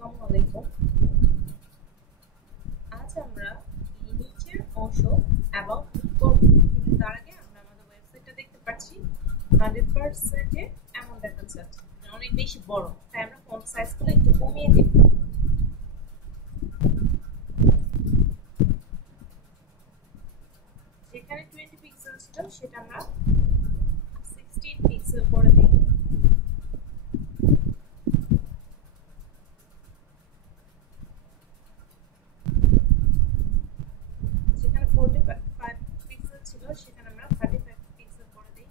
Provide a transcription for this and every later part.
আসসালামু আলাইকুম। আজ আমরা এই নিচের অংশ অ্যাবাউট করব, কিন্তু তার আগে আমরা আমাদের ওয়েবসাইটটা দেখতে পাচ্ছি 100% এমন দেখাচ্ছে, অনেক বেশি বড়, তাই আমরা ফন্ট সাইজগুলো একটু কমিয়ে দেব। যেখানে 20 পিক্সেল ছিল সেটা আমরা 16 পিক্সেল করে দিই। যেখানে 45 পিক্সেল ছিল সেখানে আমরা 35 পিক্সেল করে দিই।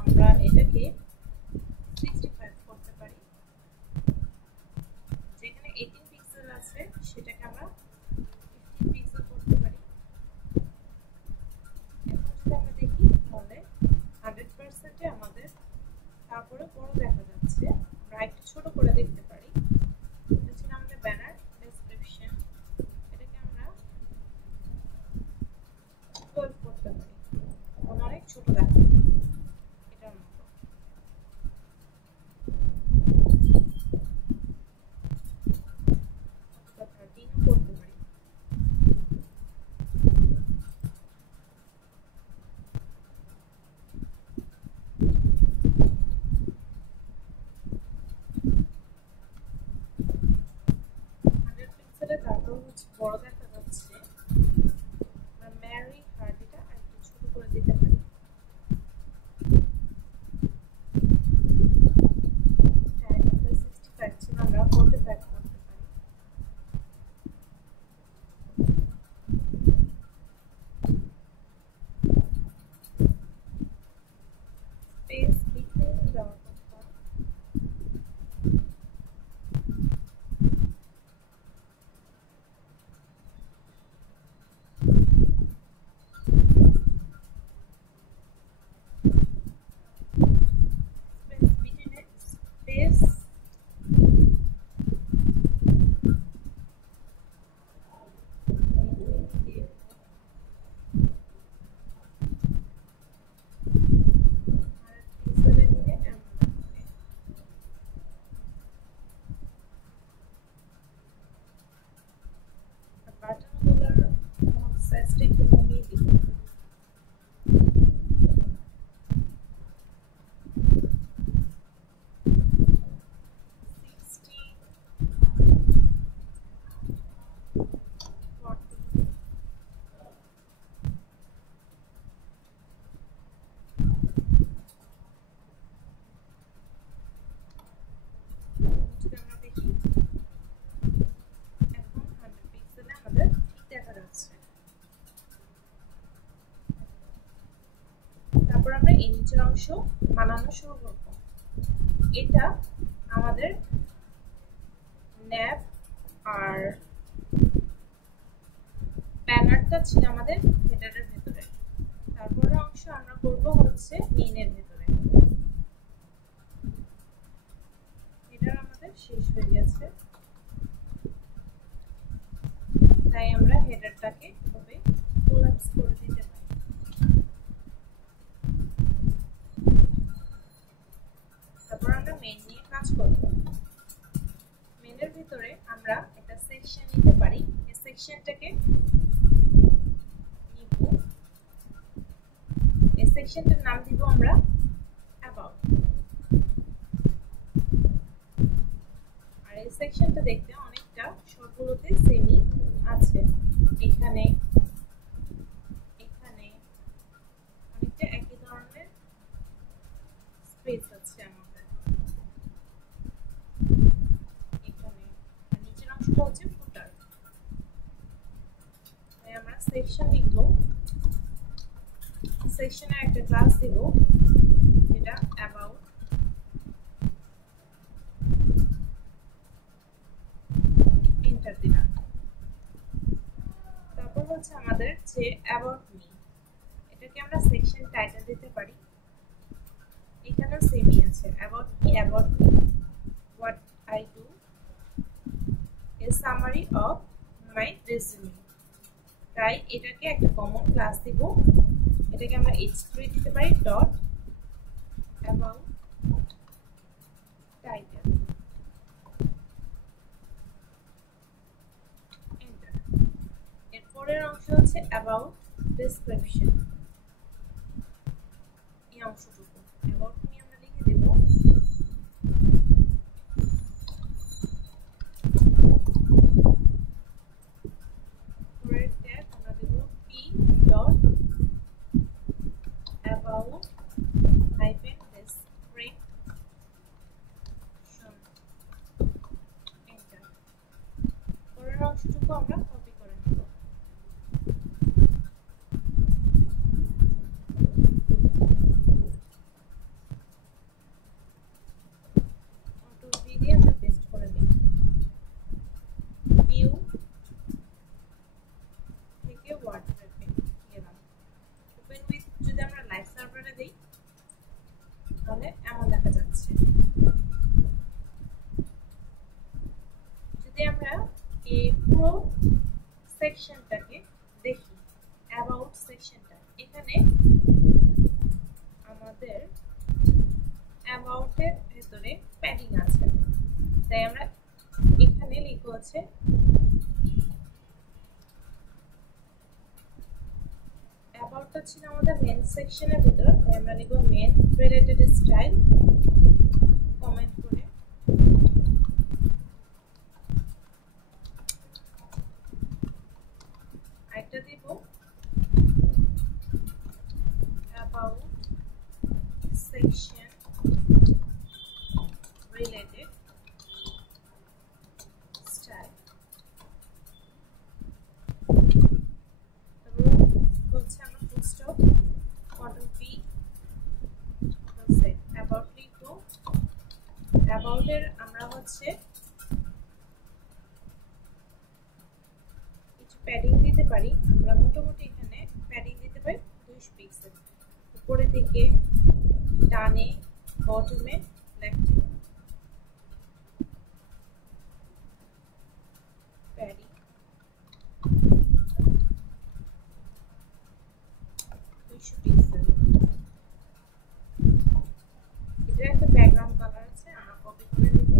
আমরা এটাকে 65 করতে পারি। যেখানে 18 পিক্সেল আছে সেটাকে আমরা 15 পিক্সেল করতে পারি। এখন যদি আমরা দেখি তাহলে 100% আমাদের তারপরে বড় দেখা যাচ্ছে। আমরা একটু ছোট করে দেখতে পারি। এটা ছিল আমাদের ব্যানার ডেসক্রিপশন, এটাকে আমরা 12 করতে পারি। অনেক ছোট দেখা এটার মতো। করতে পারি। তারপর হচ্ছে বড় দেখা যাচ্ছে, ম্যারি হার্ডিটা একটু ছোট করে দিতে পারি। টাইমটা 65 ছিল, আমরা 45 করতে পারি। স্পেস বিটুইন দেওয়ার কথা। তারপর আমরা এই নিচের অংশ বানানো শুরু করব। এটা আমাদের ন্যাব আর ব্যানারটা ছিল আমাদের হেডারের ভিতরে। তারপরের অংশ আমরা করব হচ্ছে মেইনের ভিতরে। হেডার আমাদের শেষ হয়ে গেছে, তাই আমরা হেডারটাকে এভাবে কোলাপস করে দিতে পারি। তারপর আমরা মেইন নিয়ে কাজ করব। মেইনের ভিতরে আমরা একটা সেকশন নিতে পারি। এই সেকশনটাকে নিব, এই সেকশনটার নাম দিব আমরা অ্যাবাউট। আর এই সেকশনটা দেখতে অনেকটা সবগুলোতে সেমই আছে। এখানে এখানে অনেকটা একই ধরনের স্পেস আছে আমাদের। এখানে নিচের অংশটা হচ্ছে ফুটার। তাই আমরা সেকশন লিখব, সেকশনে একটা ক্লাস দিব যেটা অ্যাবাউট। এন্টার দিলাম। তারপর হচ্ছে আমাদের যে অ্যাবাউট মি, এটাকে আমরা সেকশন টাইটেল দিতে পারি। এখানে হচ্ছে about me, what I do, a summary of my resume. তাই এটাকে একটা কমন ক্লাস দিব, এটাকে আমরা h3 দিতে পারি ডট about title, enter. এরপরের অংশ হচ্ছে about description, এই অংশটুকু about me আমরা লিখে দেব পরের ট্যাগ আমরা দেব p dot about hyphen description, enter. পরের অংশটুকু আমরা কপি করে নেব, কন্ট্রোল ভি দিয়ে আমরা পেস্ট করে দেব। ভিউ থেকে ওয়ার্ডপ্রেসে গেলাম, ওপেন উইথ যদি আমরা লাইভ সার্ভারে দেই তাহলে এমন দেখা যাচ্ছে। যদি আমরা এই পুরো সেকশনটাকে দেখি, অ্যাবাউট সেকশনটা, এখানে আমাদের অ্যাবাউটের ভেতরে প্যাডিং আছে, তাই আমরা এখানে লিখব হচ্ছে অ্যাবাউটটা ছিল আমাদের মেন সেকশনের ভিতরে, তাই আমরা লিখব মেন রিলেটেড স্টাইল, কমেন্ট করে আরেকটা দিব about section related style, তারপর হচ্ছে আমরা full stop, control P, set about লিখব। about এর আমরা হচ্ছে কিছু প্যাডিং দিতে পারি, আমরা মোটামুটি এখানে প্যাডিং দিতে পারি 2 পিক্সেল, উপরে থেকে ডানে, বটমে, লেফটে প্যাডিং 200 পিক্সেল। এটার একটা ব্যাকগ্রাউন্ড কালার আছে, আমরা কপি করে নেব,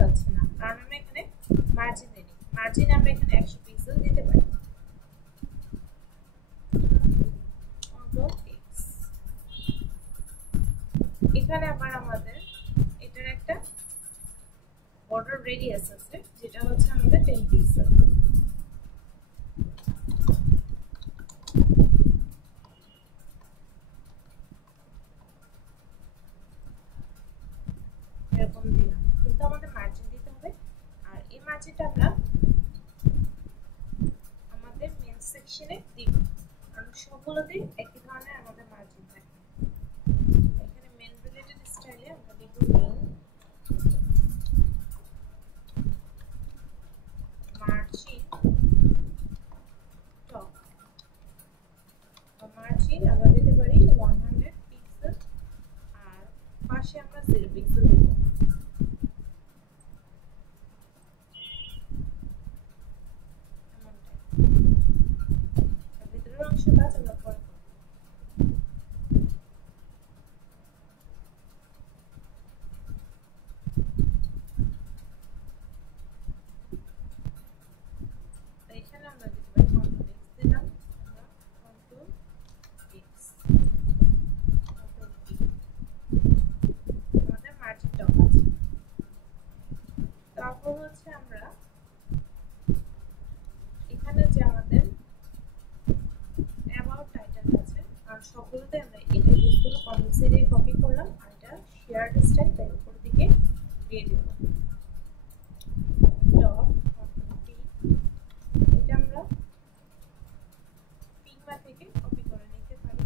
যাচ্ছে না কারণ আমরা এখানে মার্জিন দেই, মার্জিন আমরা এখানে 100 পিক্সেল দিতে পারি। কন্ট্রোল এক্স, এখানে আবার আমাদের এটার একটা বর্ডার রেডিয়াস আছে যেটা হচ্ছে আমাদের 10 পিক্সেল। এরকম দিলাম, কিন্তু আমাদের মার্জিন দিতে হবে, আর এই মার্জিনটা আমরা আমাদের মেন সেকশনে দিব, কারণ সবগুলোতেই একই ধরনের আমাদের মার্জিন থাকে। এখানে মেন রিলেটেড স্টাইলে আমরা লিখব মেন মার্জিন টপ, মার্জিন আমরা দিতে পারি 100 পিক্সেল, আর পাশে আমরা 0 পিক্সেল দেব। ভিতরের অংশটা আমরা পরে এখানে আমরা দিতে পারি কন্ট্রোল এক্স দিলাম, আমরা কন্ট্রোল এক্স, কন্ট্রোল ই, আমাদের মার্জিন টপ আছে। তারপর হচ্ছে আমরা এখানে যে আমাদের অ্যাবাউট টাইটেল আছে, আর সবগুলোতে আমরা এটা ইউজ করে কন্ট্রোল সি দিয়ে কপি করলাম, আর এটা শেয়ারড স্টাইল তাই উপর দিকে দিয়ে দেব ডট কন্ট্রোল পি, এটা আমরা ফিগমা থেকে কপি করে নিতে পারি।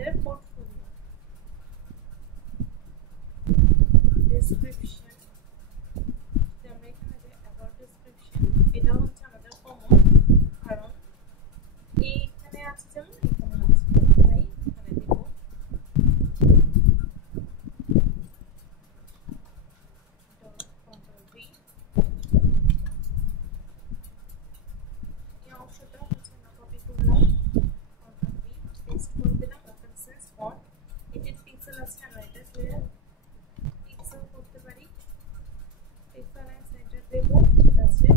আমাদের পোর্টফোলিও ডেসক্রিপশন, আমরা এখানে যে অ্যাবাউট ডেসক্রিপশন, এটা হচ্ছে আমাদের কমন, কারণ এইখানে আছে যেমন এখানে আছে, তাই এখানে দেব কন্ট্রোল ভি। এই অংশটা হচ্ছে আমরা কপি করলাম, কন্ট্রোল ভি পেস্ট করে দিলাম। Open sense font, edit pixel আছে, আমরা এটা পিক্সেল করতে পারি, পিক্সেল এন্ড সেন্টার দেব। ঠিক আছে,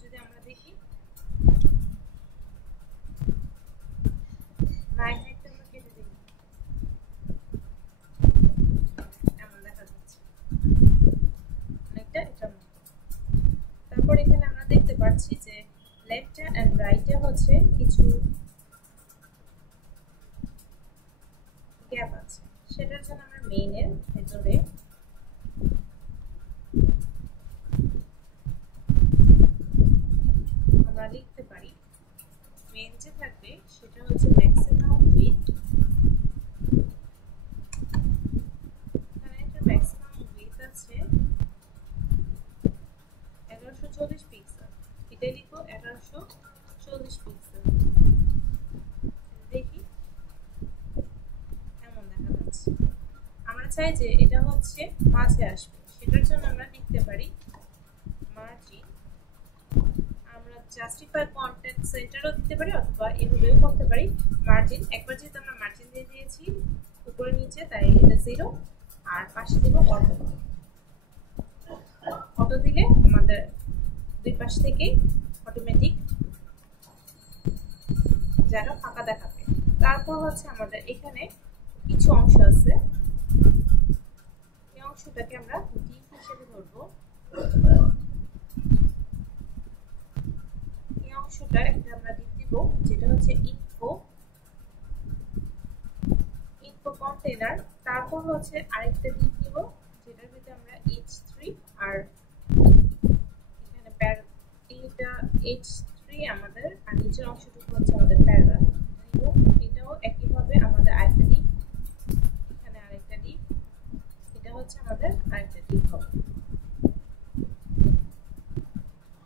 যদি আমরা দেখি রাইট হাইটটা আমরা কেটে দিই, এমন দেখা যাচ্ছে অনেকটা এটার মতো। তারপর এখানে আমরা দেখতে পাচ্ছি যে লেফট এন্ড রাইটে হচ্ছে কিছু গ্যাপ আছে, সেটার জন্য আমরা মেইনের ভেতরে আমরা লিখতে পারি, মেইন যে থাকবে সেটা হচ্ছে ম্যাক্সিমাম উইডথ, এখানে একটা ম্যাক্সিমাম উইডথ আছে 1140 পিক্সেল, এটা লিখো 1140 পিক্সেল। দেখি এমন দেখা যাচ্ছে। আমরা চাই যে এটা হচ্ছে মাঝে আসবে, সেটার জন্য আমরা লিখতে পারি মার্জিন, আমরা জাস্টিফাই কন্টেন্ট সেন্টারও দিতে পারি অথবা এভাবেও করতে পারি। মার্জিন, একবার যেহেতু আমরা মার্জিন দিয়ে দিয়েছি উপরে নিচে, তাই এটা 0, আর পাশে দেব অটো। অটো দিলে আমাদের দুই পাশ থেকে অটোমেটিক জায়গা ফাঁকা দেখাবে। তারপর হচ্ছে আমাদের এখানে কিছু অংশ আছে, এই অংশটাকে আমরা ডিপ হিসেবে ধরবো। এই অংশটা একটা আমরা ডিপ দিব, যেটা হচ্ছে ইনফো কন্টেইনার। তারপর হচ্ছে আরেকটা ডিপ দিব, যেটার ভিতরে আমরা h3 আর এখানে এটা h3 আমাদের, আর নিচের অংশটুকু হচ্ছে আমাদের প্যারাগ্রাফ। এটাও একইভাবে আমাদের আরেকটা ডিপ, এখানে আরেকটা ডিপ, এটা হচ্ছে আমাদের আরেকটা ডিপ হবে।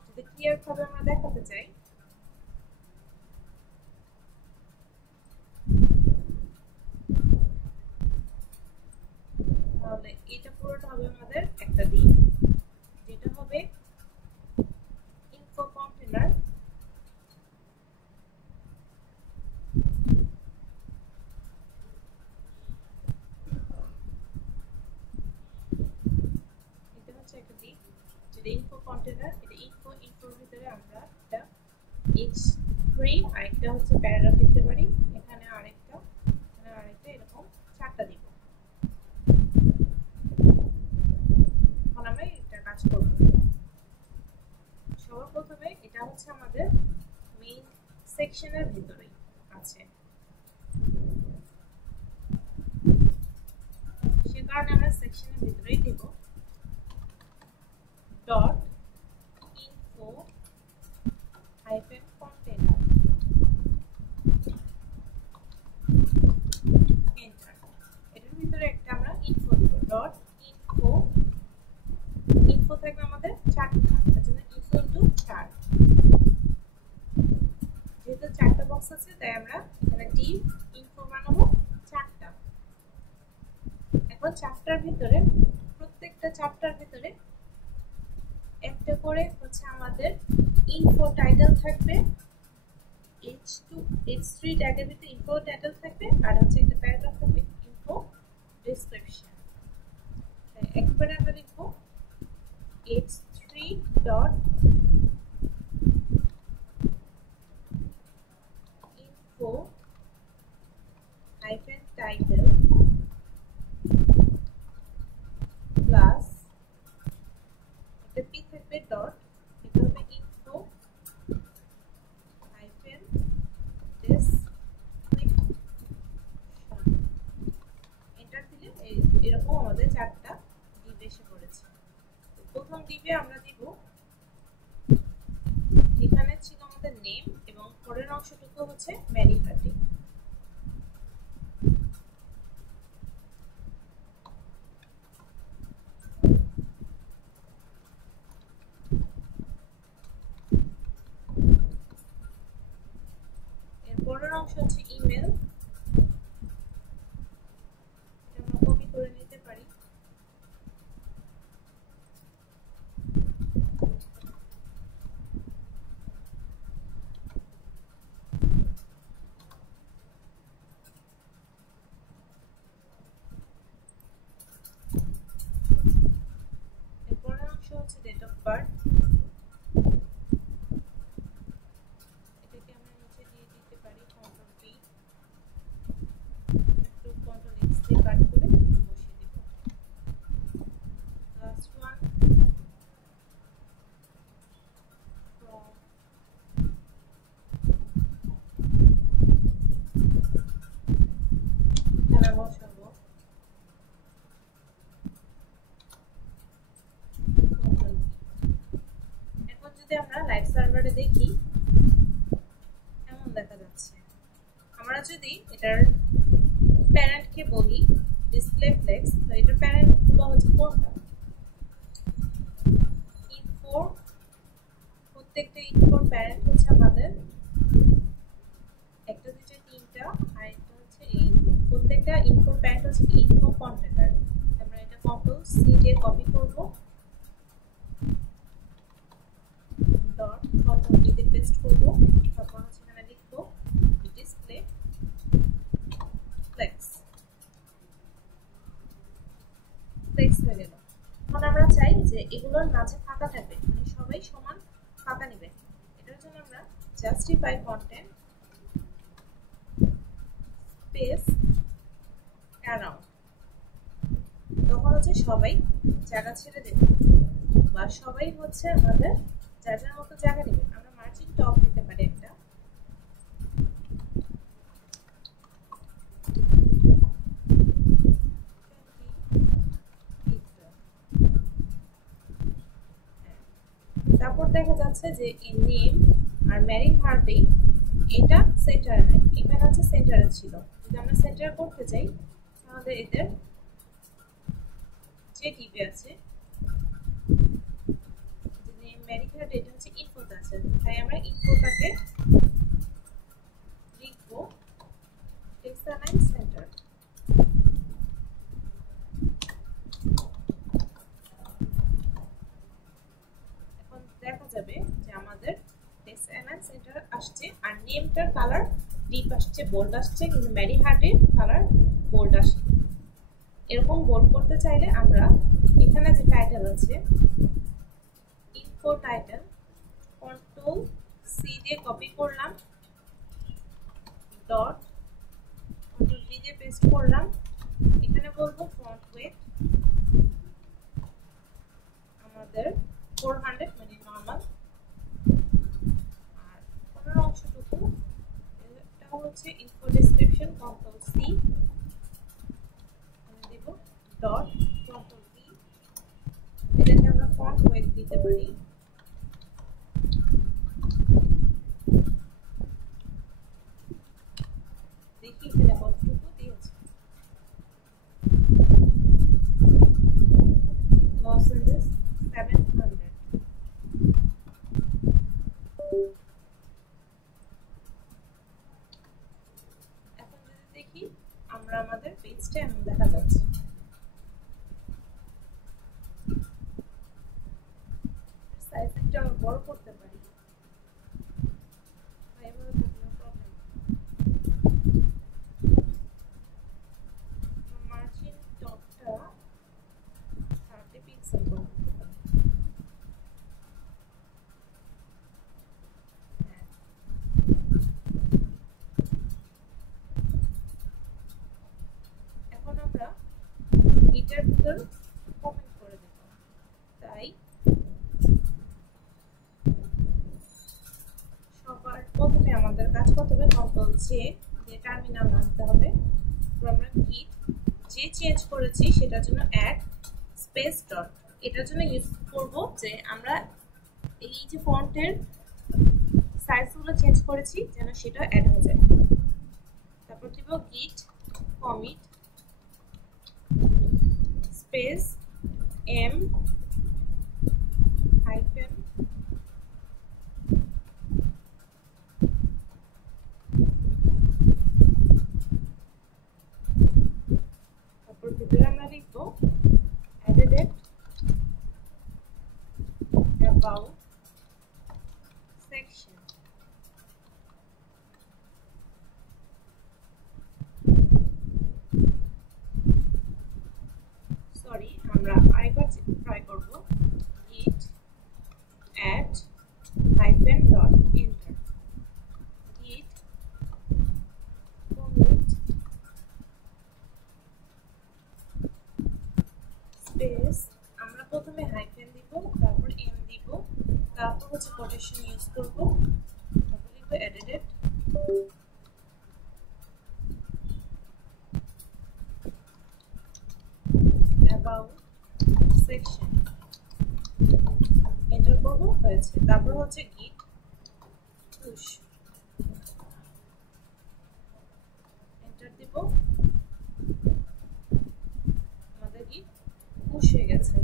যদি ক্লিয়ার ভাবে আমরা দেখাতে চাই, তাহলে এটা পুরোটা হবে আমাদের একটা ডিপ, যেটা হবে ইনফো কন্টেইনার। এটা হচ্ছে একটা ডিপ, যেটা ইনফো কন্টেইনার। এটা ইনফোর ভিতরে আমরা একটা h3 আরেকটা হচ্ছে প্যারাগ্রাফ দিতে পারি, এখানে আরেকটা, এখানে আরেকটা, এরকম 4টা দিব। এখন আমরা এটা কাজ করব। সবার প্রথমে এটা হচ্ছে আমাদের মেইন সেকশনের ভিতরে আছে, সে কারণে আমরা সেকশনের ভিতরেই div dot info hyphen container, enter. এটার ভিতরে একটা আমরা ইনফো দেব, ডট ইনফো থাকবে আমাদের 4টা, তার জন্য ইনফো ইনটু 4। যেহেতু 4টা বক্স আছে, তাই আমরা এখানে ডিপ ইনফো বানাবো 4টা। এখন 4টার ভিতরে, প্রত্যেকটা চ্যাপ্টার ভিতরে একটা করে হচ্ছে আমাদের ইনফো টাইটেল থাকবে, h3 ট্যাগের ভিতরে ইনফো টাইটেল থাকবে, আর হচ্ছে একটা প্যারাগ্রাফ থাকবে ইনফো ডেসক্রিপশন। একবারে আমরা লিখব h3 dot info hyphen title plus একটা পি থাকবে ডট, এটা হবে ইনফো হাইফেন ডেসক্রিপশন। এন্টার দিলে এরকম আমাদের 4টা ডিপ এসে পড়েছে। প্রথম ডিপে আমরা দিব, এখানে ছিল আমাদের নেম এবং পরের অংশটুকু হচ্ছে ম্যানিফ্যাক্টিং। অংশ হচ্ছে ইমেল, আমরা কপি করে নিতে পারি। এরপরের অংশ হচ্ছে ডেট অফ বার্থ, এটাকে আমরা নিচে দিয়ে দিতে পারি কন্ট্রোল পি, একটু কন্ট্রোল এক্স দিয়ে কাট করে বসিয়ে দেব। লাস্ট ওয়ান ফ্রম এখানে বসাবো কন্ট্রোল। এখন যদি আমরা লাইভ সার্ভারে দেখি এমন দেখা যাচ্ছে। আমরা যদি এটার প্যারেন্টকে বলি ডিসপ্লে ফ্লেক্স, তো এটার প্যারেন্ট গুলো হচ্ছে কোনটা, ইনফো, প্রত্যেকটা ইনফোর প্যারেন্ট হচ্ছে আমাদের একটা দুটো তিনটা, আর একটা হচ্ছে এই প্রত্যেকটা ইনফোর প্যারেন্ট হচ্ছে ইনফো কন্টেনার। আমরা এটা কন্ট্রোল সি দিয়ে কপি করব, ডট কন্ট্রোল ভি দিয়ে পেস্ট করব, তারপর হচ্ছে এখানে লিখবো ডিসপ্লে ফ্লেক্স, ফ্লেক্স হয়ে গেল। এখন আমরা চাই যে এগুলোর মাঝে ফাঁকা থাকবে, মানে সবাই সমান ফাঁকা নেবে। এটার জন্য আমরা জাস্টিফাই কন্টেন্ট স্পেস অ্যারাউন্ড, তখন হচ্ছে সবাই জায়গা ছেড়ে দেবে বা সবাই হচ্ছে আমাদের যার যার মতো জায়গা নেবে। আমরা মার্জিন টপ দিতে পারি একটা, তারপর দেখা যাচ্ছে যে এই নেম আর ম্যারিন হার্টে এটা সেন্টারে নাই, এখানে হচ্ছে সেন্টারে ছিল। যদি আমরা সেন্টার করতে চাই তাহলে এদের যে টিভি আছে নেম ম্যারিন হার্ট এটা হচ্ছে ইনফোতে আছে, তাই আমরা ইনফোটাকে লিখবো টেক্সট অ্যালাইন সেন্টার। এখন দেখা যাবে যে আমাদের টেক্সট অ্যালাইন সেন্টার আসছে, আর নেমটার কালার ডিপ আসছে, বোল্ড আসছে, কিন্তু ম্যারি হার্টের কালার বোল্ড আসে। এরকম বোল্ড করতে চাইলে আমরা এখানে যে টাইটেল আছে ইনফো টাইটেল, কন্ট্রোল সি দিয়ে কপি করলাম, ডট কন্ট্রোল ভি দিয়ে পেস্ট করলাম, এখানে বলবো ফন্ট ওয়েট আমাদের 400 মানে নরমাল, আর পরের অংশটুকু এটা হচ্ছে ইনফো ডেসক্রিপশন, কন্ট্রোল সি দেব, ডট কন্ট্রোল ভি, এটাকে আমরা ফন্ট ওয়েট দিতে পারি দেখি এখানে কতটুকু দিয়েছে। Los Angeles 700। এখন যদি দেখি আমরা আমাদের পেজটা এমন দেখা যাচ্ছে। সাইজটা আমরা বড় করতে পারি, এভাবে থাকলে প্রবলেম। মার্জিন টপটা 30 পিক্সেল করতে পারি। এখন আমরা এটার ভিতর কমেন্ট করে দেব, তাই সবার প্রথমে আমাদের কাজ করতে হবে কন্ট্রোল জে দিয়ে টার্মিনাল আনতে হবে। আমরা গিট যে চেঞ্জ করেছি সেটার জন্য অ্যাড স্পেস ডট, এটার জন্য ইউজ করব যে আমরা এই যে ফন্টের সাইজগুলো চেঞ্জ করেছি যেন সেটা অ্যাড হয়ে যায়। তারপর দিব git commit space M hyphen about section. Sorry, আমরা আরেকবার ট্রাই করব। git add hyphen dot enter git commit space, আমরা প্রথমে হাইফেন দিব, তারপর এম দিব, তারপর হচ্ছে কোটেশন ইউজ করব, তারপর লিখব এডিটেড about section, এন্টার করব, হয়েছে। তারপর হচ্ছে git push, এন্টার দিব, আমাদের git push হয়ে গেছে।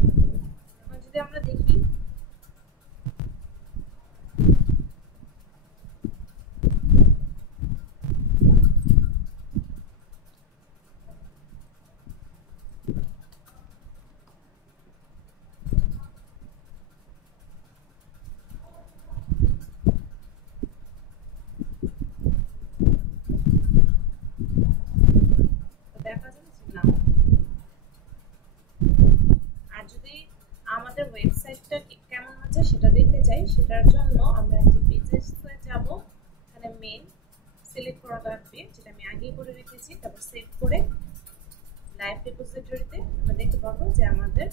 এখন যদি আমরা দেখি দেখা যাচ্ছে না। আর যদি আমাদের ওয়েবসাইটটা কেমন হচ্ছে সেটা দেখতে চাই, সেটার জন্য আমরা যে পেজে যাব, এখানে মেইন সিলেক্ট করা থাকবে, যেটা আমি আগেই করে রেখেছি। তারপর সেভ করে লাইভ রিপোজিটরিতে আমরা দেখতে পাবো যে আমাদের